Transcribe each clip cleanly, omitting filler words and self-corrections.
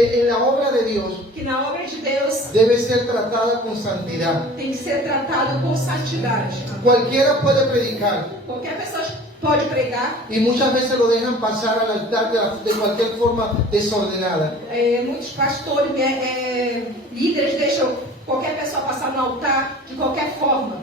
En la obra de Dios que na obra de Deus debe ser tratada con santidad. tem que ser tratado com santidade. Cualquiera puede predicar Qualquer pessoa pode pregar. y muchas veces lo dejan pasar al altar de cualquier forma desordenada. Muitos pastores, líderes deixam qualquer pessoa passar no altar de qualquer forma.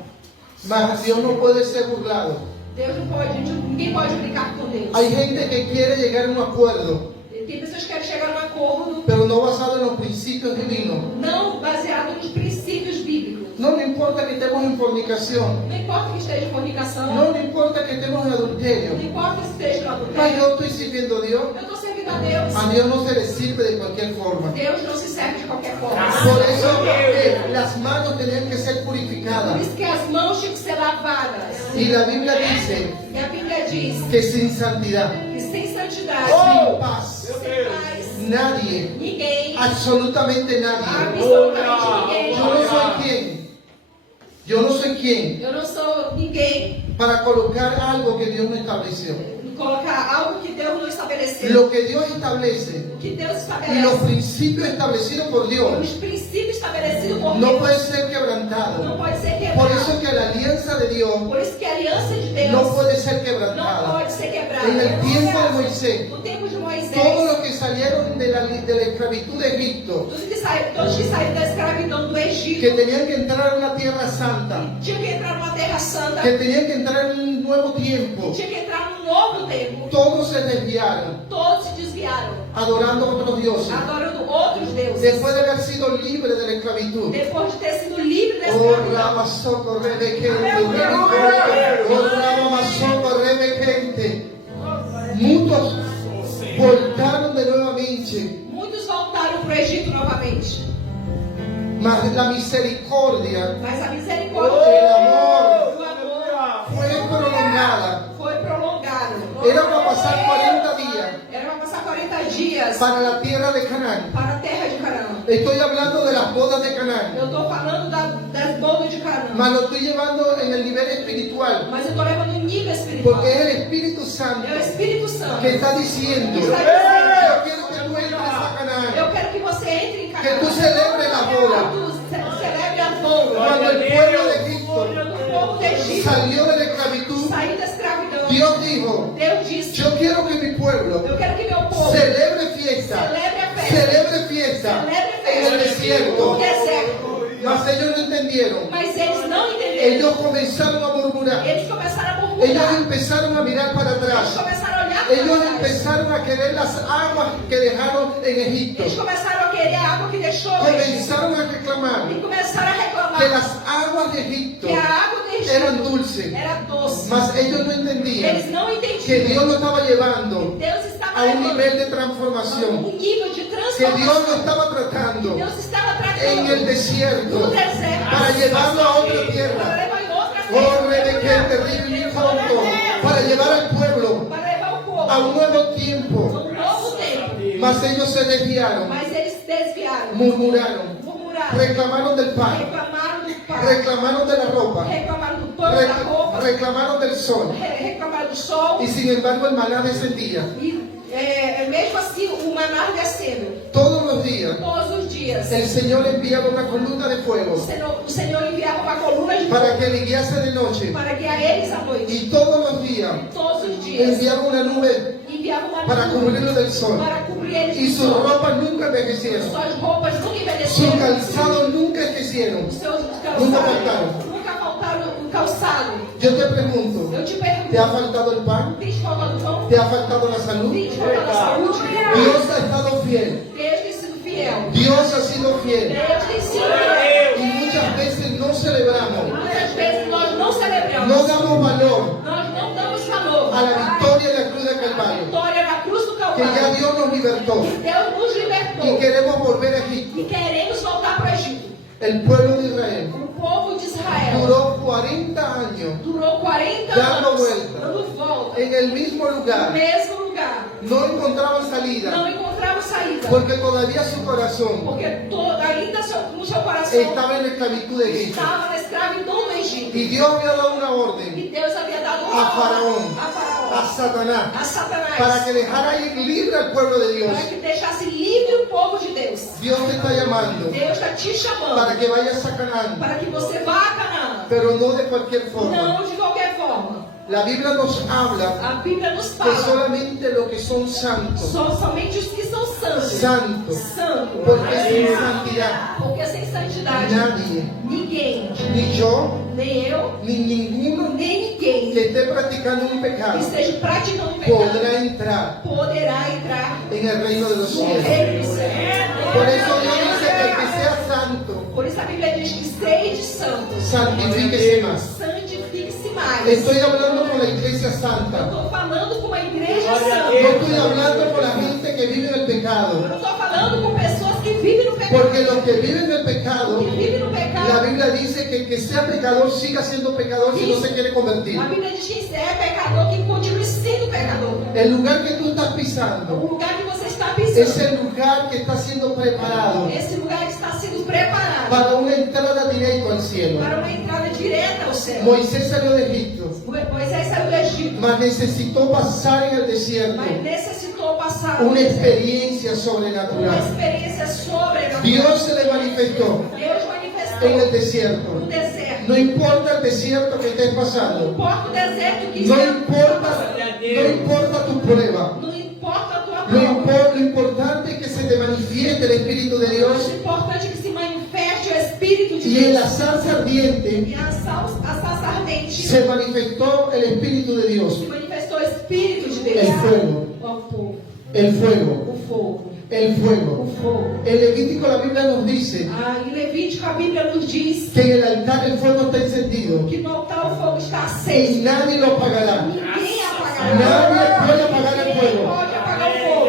Mas Dios no puede ser burlado. Deus não pode, ninguém pode brincar com Deus. Hay gente que quiere llegar a un acuerdo, Tem pessoas que querem chegar a um acordo pero no basado en los principios divinos. não baseado nos princípios bíblicos. No le importa que estemos en fornicación. Não importa que esteja em fornicação, No le importa que estemos en adulterio. não importa que esteja no Mas adultério. yo estoy sirviendo a Dios. Eu estou servindo a Deus. A Dios no se le sirve de cualquier forma. Deus não se serve de qualquer forma. Por eso las manos tenían que ser Por purificadas. isso que as mãos tinham que ser lavadas. Y la Biblia dice E a Bíblia diz que sin santidad, que sem santidade, sin paz, sem paz, nadie, ninguém, absolutamente nadie. absolutamente ninguém, Yo no soy quien. Yo no soy quien eu não sou ninguém, para colocar algo que Dios no estableció. colocar algo que Deus não estabeleceu. Lo que Dios establece O que Deus y los estabelece, principios establecidos por os Dios princípios estabelecidos por no Deus, puede ser quebrantado. não pode ser Por quebrado. eso que la alianza de Dios Por isso que a aliança de Deus no puede ser não quebrantada. pode ser quebrada. En el tiempo de Moisés, No tempo de Moisés, todos los que salieron de la esclavitud de Egipto, todos que saíram da escravidão do Egito, que tenían que entrar a una tierra santa, tinham que entrar numa terra santa, que tenían que entrar en un nuevo tiempo, tinha que entrar num novo tempo. todos se desviaron, Todos se desviaram, adorando a otros dioses, adorando outros deuses. después de haber sido libres de la esclavitud. Depois de ter sido livre da Oh, escravidão. Rama Socorre de gente, oh, Rama Socorre de gente. Muchos voltaron de nuevamente, Muitos voltaram para o Egito novamente. mas la misericordia, Mas a el misericórdia amor do amor fue prolongada. foi prolongado. Era para pasar 40 días Era para passar 40 dias para la tierra de Canaán. para a terra de Canaã. Estoy hablando de las bodas de Canaán, Eu estou falando das bodas de Canaã. mas lo estoy llevando en el nivel espiritual, Mas eu estou levando um nível espiritual. porque es el Espíritu Santo É o Espírito Santo que está diciendo: que está dizendo: yo quiero que tú entres a Canaán, eu quero que você entre em que Canaã. tú celebres la boda. Que tu celebre a boda. Cuando el pueblo de Egipto Quando o povo de Egito salió de la esclavitud, saiu da escravidão, Dios dijo: Deus disse: yo quiero que mi pueblo eu quero que meu povo celebre fiesta, celebre a festa. celebre fiesta Celebre en el festa desierto. no deserto. Mas ellos no entendieron. Mas eles não entenderam. Ellos comenzaron a murmurar. Eles começaram a Ellos murmurar. empezaron a mirar para Eles atrás. começaram a olhar para Ellos trás. empezaron a querer las aguas que dejaron en Egipto. Eles começaram a querer a água que deixou o Egito. Comenzaron a reclamar E começaram a reclamar que las aguas de Egipto que a água do Egito eran dulces. era doce. Mas ellos no entendían Eles não entendiam. que Dios lo estaba llevando Deus estava a un levando nivel de a transformación. um nível de Que transformação. Dios lo estaba tratando Deus estava en tratando el desierto no deserto para llevarlo a otra para tierra. levar em outra Oh, de que terra. terrible fondo, para llevar al pueblo Para levar o povo a un nuevo a tiempo. um novo tempo. Mas ellos se desviaron, Mas eles desviaram, murmuraron, murmuraram, reclamaron del pan, reclamaram do pão, reclamaron de la ropa, reclamaram do pão, da roupa, reclamaron del sol. reclamaram do sol. Y sin embargo el maná descendía E mesmo assim o maná descendo todos los días. todos os dias. El Señor enviaba una columna de fuego O Senhor enviava uma coluna de para fogo que le guiase de noche. para guiar eles à noite. Y todos los días Todos os dias enviaba una nube enviava uma para nuvem cubrirlo del sol. para cobrir eles Y do sus sol. ropas nunca envejecieron. Suas roupas nunca Sus envelheceram. calzados nunca envejecieron. Seus Nunca calçados faltaram. nunca faltaram um calçado. Yo te pregunto, Eu te ¿te ha pergunto, faltado el pan? tem te faltado pão? ¿Te ha faltado la salud? Tem te faltado saúde? Dios ha estado fiel. Deus tem sido fiel. Dios ha sido fiel. Deus tem sido fiel. Y muchas veces no celebramos, Muitas vezes nós não celebramos. no damos valor Nós não damos valor a la victoria de la cruz de à Calvario, vitória na cruz do que ya Calvário. Dios nos libertó Deus nos y libertou. queremos volver a Egipto. E queremos voltar para o Egito. El pueblo de Israel O povo de Israel duró 40 años durou 40 Dando anos vuelta. dando volta en el mismo no lugar. mesmo lugar. No encontraban salida Não encontravam saída. porque todavía su corazón Porque ainda no seu coração estaba en la esclavitud de Egipto. estava na escravidão do Egito. Y Dios había dado una orden E Deus havia dado a uma Faraón, ordem a Faraó, a Satanás, a Satanás, para que dejara ir libre al pueblo de Dios. para que deixasse livre o povo de Dios te está llamando Deus está te chamando para que vayas a Canaán, para que você vá a Canaã. pero no de cualquier forma. Não de qualquer forma. La Biblia nos habla A Bíblia nos que fala. solamente los que son santos, São somente os que são santos. santos, Santo. porque sin santidad Porque sem santidade, nadie, ninguém, ni yo, nem eu, ni ninguno nem ninguém que esté practicando un que pecado esteja praticando pecado podrá entrar poderá entrar en el reino de los no cielos. reino dos céus. Por eso Dios dice que el que sea santo, Por isso a Bíblia diz que sede santos, santifíquese más. santifique-se mais. Estoy hablando con la iglesia Eu santa. estou falando com uma igreja No santa. estoy hablando con la gente que vive en el Eu pecado. não estou falando com pessoas que vivem no pecado. Porque los que viven en el pecado, Que vivem no la pecado. Biblia dice que el que sea pecador siga siendo pecador si no se quiere convertir. A Bíblia diz que é pecador que continue sendo pecador. El lugar que tú estás O pisando lugar que você está es pisando. el lugar que está siendo preparado Esse lugar que está sendo preparado para una entrada directa al cielo. para uma entrada direta ao céu. Moisés salió de Egipto, Moisés saiu do Egito, mas necesitó pasar en el desierto mas necessitou passar una uma experiencia sobrenatural. experiência sobrenatural. Dios se le manifestó Deus manifestou en el desierto. no deserto. No importa el desierto que estés Não pasando, importa o deserto que no esteja importa tu prueba. Não importa a tua Lo prova. importante es que se te manifieste el Espíritu de O Dios importante é que se manifeste o Espírito de y en Deus. la zarza ardiente E na salsa ardente se manifestó el Espíritu de Dios, se manifestou o Espírito de Deus. el fuego, O fogo. el fuego, O fogo. el O fuego. fogo. En Levítico la Biblia nos dice Em Levítico a Bíblia nos diz que en el altar el fuego está encendido que no altar o fogo está y aceso. nadie lo apagará. Ninguém apagará. Nadie puede apagar el Ninguém fuego. pode apagar o fogo.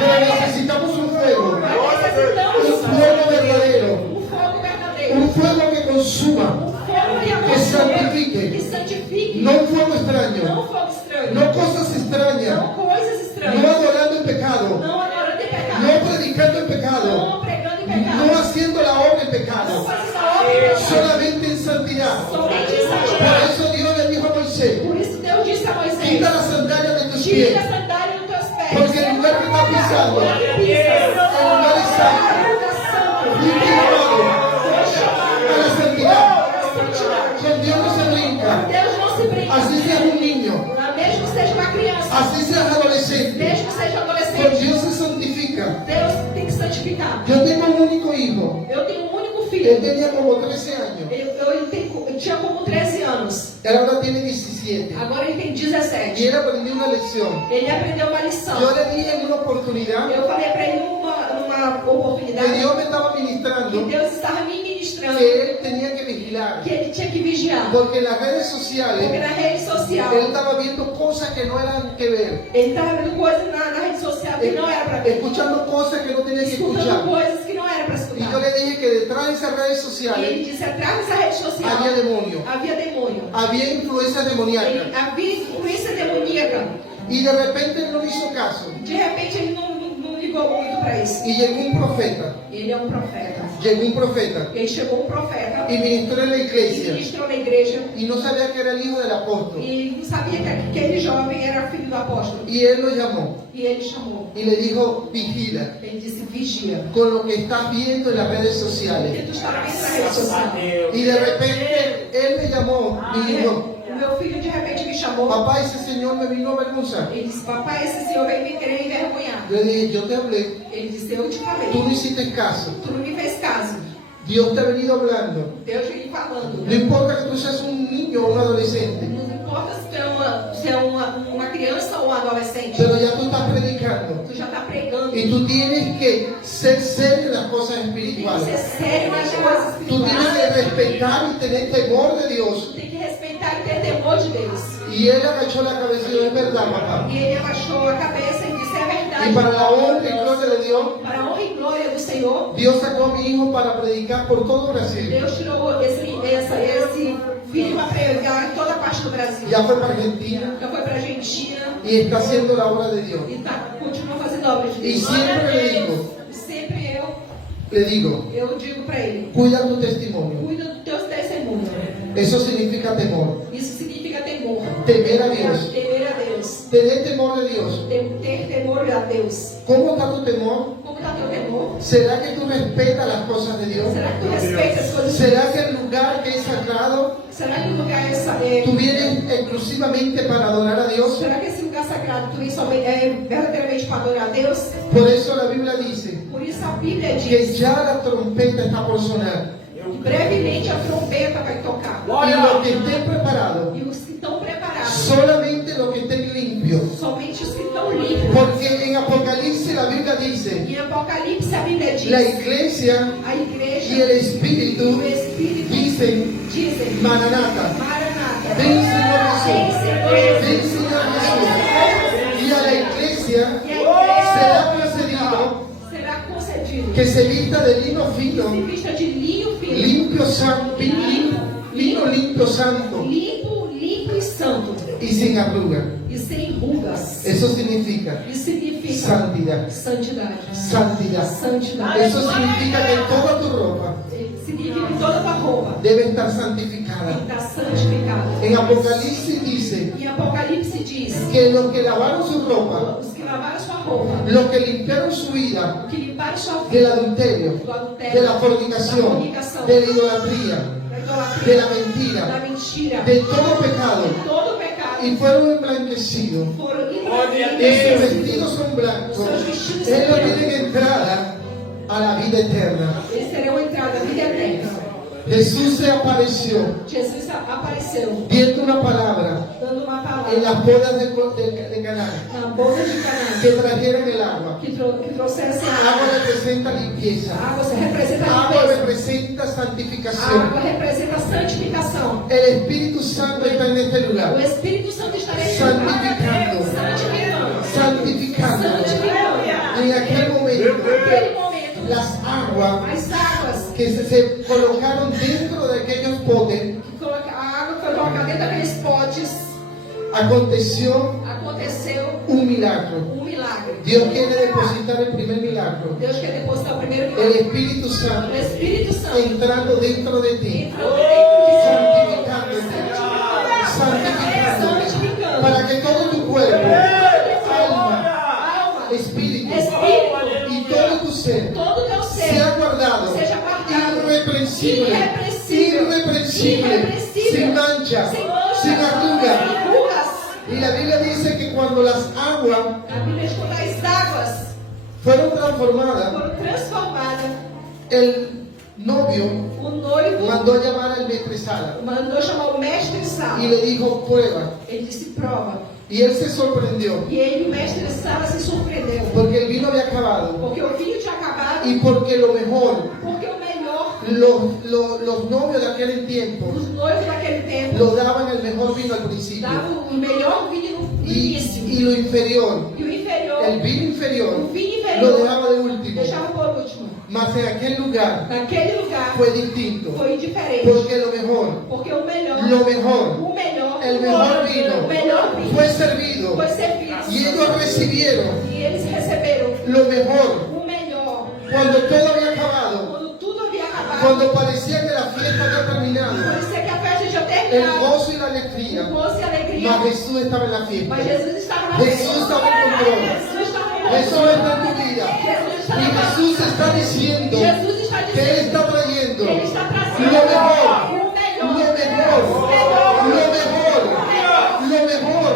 Pero necesitamos un fuego, Nós necessitamos un fuego verdadero, um fogo verdadeiro. un fuego que consuma, Um fogo que que abençoe, santifique, que santifique. no un fuego extraño, Não fogo estranho. no cosas extrañas, Não coisas no estranhas. adorando el pecado, Não adorando em pecado. no predicando el pecado, Não pregando em pecado. no haciendo la obra en Não pecado, fazendo a obra em pecado. solamente en santidad. Somente em Por santidade. eso Dios le dijo a Moisés, Por isso Deus disse a Moisés: quita las sandalias de tus tira pies, a sandália dos teus pés. porque el lugar que estás pisando, Onde pisas, el lugar es santo, lugar santo. y llamado Foi chamado a la santidad. a santidade. Con Dios no se brinca, Deus não se brinca. así seas un niño, Mesmo que seja uma criança, así seas adolescente, mesmo que seja con adolescente, Dios se santifica. Deus tem que santificar. Yo tengo un único hijo, Eu tenho um único él filho. tenía como 13 años, Eu tinha como 13 anos. él ahora tiene 17, Agora ele tem y 17. él aprendió una lección. Ele aprendeu uma lição. Yo le dije en una oportunidad Eu falei para ele numa que oportunidade Dios me estaba que ministrando Deus estava me ministrando, que él tenía que vigilar, que ele tinha que vigiar. porque en las redes Porque sociales na rede social, él estaba viendo cosas que no eran que ver, ele estava vendo coisas na rede social que não era para ver. escuchando cosas que no tenía que Escutando escuchar. coisas que não era para Y yo escutar. le dije que detrás de esas redes E ele sociales disse, atrás dessa rede social había demonio, havia demônio. había influencias demoníacas. Havia influência demoníaca. Y de repente él no hizo caso. De repente ele não ligou muito para isso. Y llegó un profeta, Ele é um profeta. llegó un profeta Ele chegou um profeta y ministró en la e iglesia ministrou na igreja y no sabía que era el hijo del apóstol. e não sabia que aquele jovem era filho do apóstolo. Y él lo llamó E ele chamou. y le dijo, vigila Ele disse, vigia. con lo que estás viendo en las redes Porque sociales. tu está vendo na rede social. Y de repente él me llamó y dijo, O meu filho de repente me chamou. papá, ese señor me vino a avergonzar. Ele disse, papai, esse senhor veio me querer envergonhar. Yo le dije, yo te hablé, Ele disse, eu te falei. tú no hiciste caso. Tu não me fez caso. Dios te ha venido hablando. Deus vem falando. No importa que tú seas un niño o un adolescente, Não importa se é uma criança ou um adolescente. pero ya tú estás predicando. Tu já está pregando. Y tú tienes que ser serio en las cosas Tem que ser espirituales. sério nas coisas Tú tienes que espirituais. respetar y tener temor de Dios. Tu tem que respeitar e ter temor de Deus. Y él agachó la cabeza y dijo, es verdad, papá. E ele abaixou a cabeça e disse, é verdade. Y para la honra y gloria de Dios, Para a honra e glória do Senhor, Dios sacó a mi hijo para predicar por todo Brasil. Deus tirou esse filho para pregar em toda parte do Brasil. Ya fue para Argentina Já foi para a Argentina y está haciendo la obra de Dios. e continua fazendo obras de Y Deus. siempre le digo, E sempre eu le digo, digo para ele, cuida tu testimonio. cuida dos teus testemunhos. Eso significa temor. Isso significa temor. Temer a Dios. Temer a Deus. Tener temor de Dios. Ter temor a Deus. ¿Cómo está tu temor? Como está teu temor? ¿Será que tú respetas las cosas de Dios? Será que tu respeita as coisas? ¿Será que el lugar que es sagrado Será que o lugar é tú vienes exclusivamente para adorar a Dios? Será que esse lugar sagrado tu vem verdadeiramente para adorar a Deus? Por eso la Biblia dice Por isso a Bíblia que diz ya la trompeta está por sonar. que brevemente a trombeta vai tocar. Y los que estén preparados, E os que estão preparados, solamente los que estén limpios. somente os que estão limpos. Porque en Apocalipsis la Biblia dice, Em Apocalipse a Bíblia diz, la iglesia a y igreja el e Espíritu o Espírito dicen, dizem, Maranata, Maranata, ven Señor vem Jesús, Senhor ven Jesus. Señor Jesús. Y a la iglesia E a igreja será concedido será concedido que se vista de lino se fino, vista de linho fino, limpio, lino limpio, santo limpo e santo, y sin arruga. e sem rugas. Eso significa Isso significa santidad. santidade. Santidad. Santidade. Eso significa que toda tu ropa Significa que toda a roupa debe estar tem santificada. que estar santificada. En Apocalipsis dice Em Apocalipse diz, que los que lavaron su ropa, os que lavaram sua roupa, los que limpiaron su vida os que limparam sua del vida adulterio, do adultério, de la fornicación, de la idolatría, da idolatria, de la da mentira, mentira, de todo pecado, de todo pecado, y fueron emblanquecidos, foram y sus embranquecidos. vestidos son blancos, ellos tienen entrada a la vida eterna. Eles terão entrada na vida eterna. Jesús se apareció Jesus apareceu viendo una palabra dando uma en palavra las bodas de Canaán, na boca de Canaã que trajeron el agua. que trouxesse Agua água. representa limpieza, A água representa a agua limpeza. representa A santificación. água representa a santificação. El Espíritu Santo está en este O lugar, Espírito Santo está nesse santificando, lugar. santificando. Santificando. En aquel momento, Naquele momento, las aguas as águas, que se colocaron dentro de aquellos potes, a água foi colocada dentro daqueles potes. aconteció Aconteceu un milagro. milagre. Dios quiere depositar el primer milagro. Deus quer depositar o primeiro El milagre. Espíritu Santo O Espírito Santo entrando dentro de ti, entrou dentro de santificándote, santificándote, para que todo tu cuerpo, alma, alma, espíritu espírito, y todo tu ser todo o teu ser sea guardado, seja guardado, irreprensible, irreprensible, sin mancha, sin arruga. sem rugas. Y la Biblia dice que cuando las aguas A Bíblia diz que quando as águas fueron transformadas, foram transformadas, el novio o noivo mandó a llamar al maestresala mandou chamar o mestre Sala. y le dijo, prueba. Ele disse prova. Y él se sorprendió E ele, o mestre Sala, se surpreendeu. porque el vino había acabado Porque o vinho tinha acabado. y porque lo mejor, Porque o melhor, los novios de aquel tiempo os noivos daquele tempo lo daban el mejor vino al principio davam o melhor vinho no y início. lo inferior, E o inferior, el vino inferior, o vinho lo inferior, dejaba de último. deixava por último. Mas en aquel lugar Naquele lugar fue distinto foi diferente. porque lo mejor, Porque o melhor, el mejor vino o melhor vinho fue servido foi servido. y ellos recibieron E eles receberam lo mejor o melhor. cuando todo había acabado, Quando tudo havia acabado, cuando parecía que la fiesta había terminado, parecia que a festa já el terminado. gozo y la O alegría, gozo e a alegria. mas Jesús estaba en la Mas fiesta. Jesus estava na Jesús festa. estaba en control. Jesus estava no Jesús está en tu vida Jesus está y na Jesús está diciendo Jesus está que Él dizendo está trayendo que Ele está lo trazendo mejor, o melhor. lo mejor, lo mejor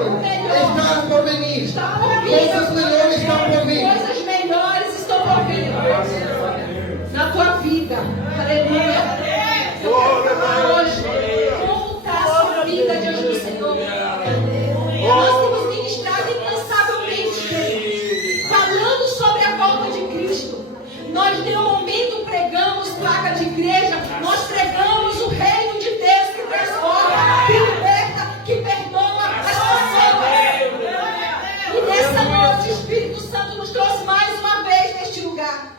está por venir. Está por vir. Cosas mejores están por vir. Coisas melhores estão por vir na tua vida. Aleluia. Eu quero falar hoje como está a sua vida diante do Senhor. Nós temos ministrado incansavelmente falando sobre a volta de Cristo. Nós, em um momento, pregamos placa de igreja. Nós pregamos o reino de Deus que transforma, que liberta, que perdoa as pessoas. E nessa noite, o Espírito Santo nos trouxe mais uma vez neste lugar.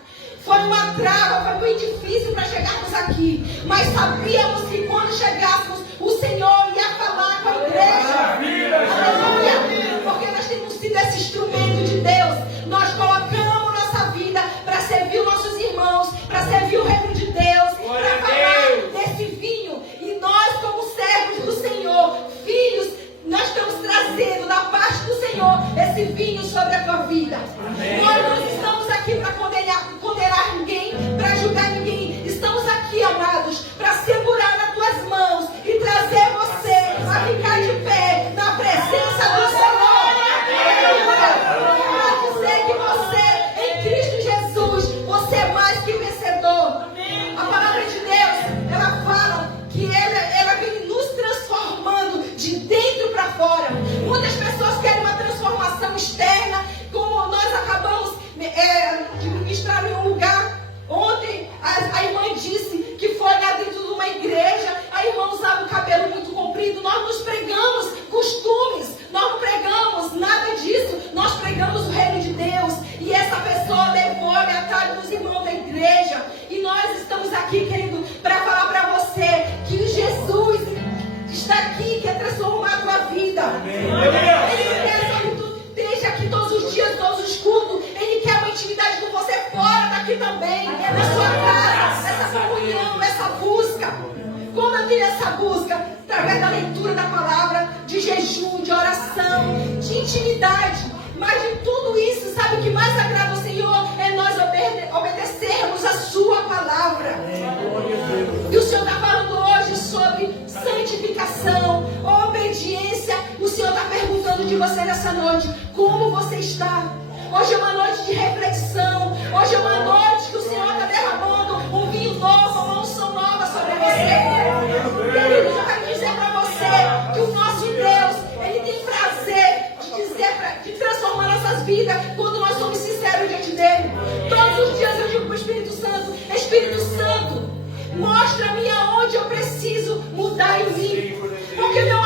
Foi uma trava, foi muito difícil para chegarmos aqui. Mas sabíamos que quando chegássemos, o Senhor ia falar com a igreja. Aleluia! Porque nós temos sido esse instrumento de Deus. Nós colocamos nossa vida para servir os nossos irmãos, para servir o reino de Deus, para falar desse vinho. E nós, como igreja. E nós estamos aqui, querido, para falar para você que Jesus está aqui, quer transformar a tua vida. Ele quer, sabe, tu deixa aqui todos os dias, todos os cultos. Ele quer uma intimidade com você fora daqui também, na sua casa, essa comunhão, essa busca. Como eu tenho essa busca? Através da leitura da palavra, de jejum, de oração, de intimidade. Mas de tudo isso, sabe o que mais agrada ao Senhor? É nós obedecermos a sua palavra. E o Senhor está falando hoje sobre santificação, obediência. O Senhor está perguntando de você nessa noite: como você está? Hoje é uma noite de reflexão. Hoje é uma noite que o Senhor está derramando um vinho novo, uma unção nova sobre você. Queridos, eu quero dizer para você que o nosso Deus, Ele tem prazer de transformar nossas vidas quando nós somos sinceros diante dEle. Todos os dias eu digo para o Espírito Santo: Espírito Santo, mostra-me aonde eu preciso mudar em mim. Porque meu